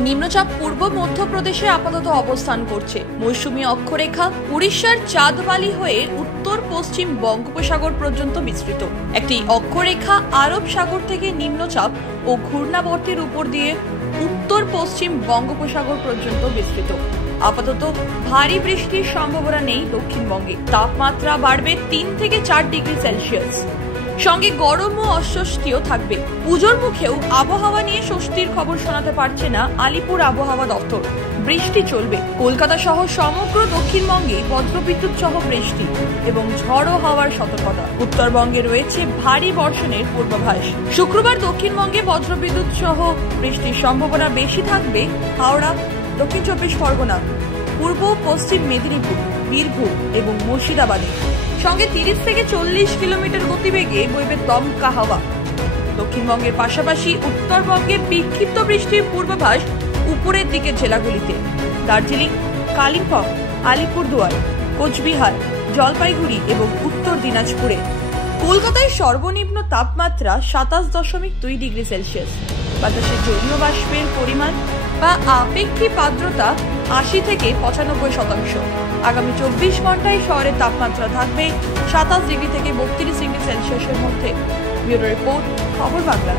নিম্নচাপ পূর্ব মধ্যপ্রদেশে আপাতত অবস্থান করছে। মৌসুমী অক্ষরেখা উড়িষ্যার চাঁদবালি হয়ে উত্তর পশ্চিম বঙ্গোপসাগর পর্যন্ত বিস্তৃত। একটি অক্ষরেখা আরব সাগর থেকে নিম্নচাপ ও ঘূর্ণাবর্তের উপর দিয়ে উত্তর পশ্চিম বঙ্গোপসাগর পর্যন্ত বিস্তৃত। আপাতত ভারী বৃষ্টির সম্ভাবনা নেই দক্ষিণবঙ্গে। তাপমাত্রা বাড়বে 3 থেকে 4 ডিগ্রি সেলসিয়াস। সঙ্গে গরম ও অস্বস্তিও থাকবে। পুজোর মুখেও আবহাওয়া নিয়ে স্বস্তির খবর শোনাতে পারছে না আলিপুর আবহাওয়া দপ্তর। বৃষ্টি চলবে। কলকাতা সহ সমগ্র দক্ষিণবঙ্গে বজ্রবিদ্যুৎ সহ বৃষ্টি এবং ঝড়ো হওয়ার সতর্কতা। উত্তরবঙ্গে রয়েছে ভারী বর্ষণের পূর্বাভাস। শুক্রবার দক্ষিণবঙ্গে বজ্রবিদ্যুৎ সহ বৃষ্টির সম্ভাবনা বেশি থাকবে হাওড়া, দক্ষিণ 24 পরগনা, পূর্ব পশ্চিম মেদিনীপুর, বীরভূম এবং মুর্শিদাবাদে। সঙ্গে 30 থেকে 40 কিলোমিটার গতিবেগে বইবে দমকা হাওয়া। দক্ষিণবঙ্গের পাশাপাশি উত্তরবঙ্গে বিক্ষিপ্ত বৃষ্টির পূর্বাভাস উপরের দিকের জেলাগুলিতে। দার্জিলিং, কালিম্পং, আলিপুরদুয়ার, কোচবিহার, জলপাইগুড়ি এবং উত্তর দিনাজপুরে। কলকাতায় সর্বনিম্ন তাপমাত্রা 27.2 ডিগ্রি সেলসিয়াস। বাতাসে জলীয় বাষ্পের পরিমাণ বা আপেক্ষিক আর্দ্রতা 80 থেকে 95%। আগামী 24 ঘন্টায় শহরের তাপমাত্রা থাকবে 27 ডিগ্রি থেকে 32 ডিগ্রি সেলসিয়াসের মধ্যে। ব্যুরো রিপোর্ট, খবর বাংলা।